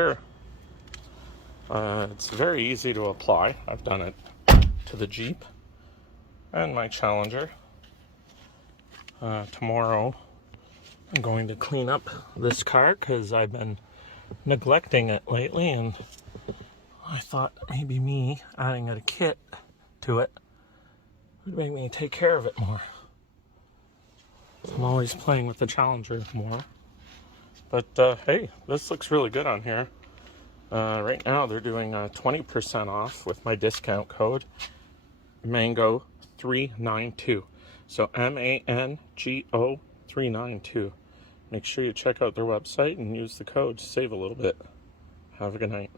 Sure. It's very easy to apply. I've done it to the Jeep and my Challenger. Tomorrow I'm going to clean up this car because I've been neglecting it lately, and I thought maybe me adding a kit to it would make me take care of it more. I'm always playing with the Challenger more. But hey, this looks really good on here. Right now they're doing 20% off with my discount code MANGO392. So MANGO 392. Make sure you check out their website and use the code to save a little bit. Have a good night.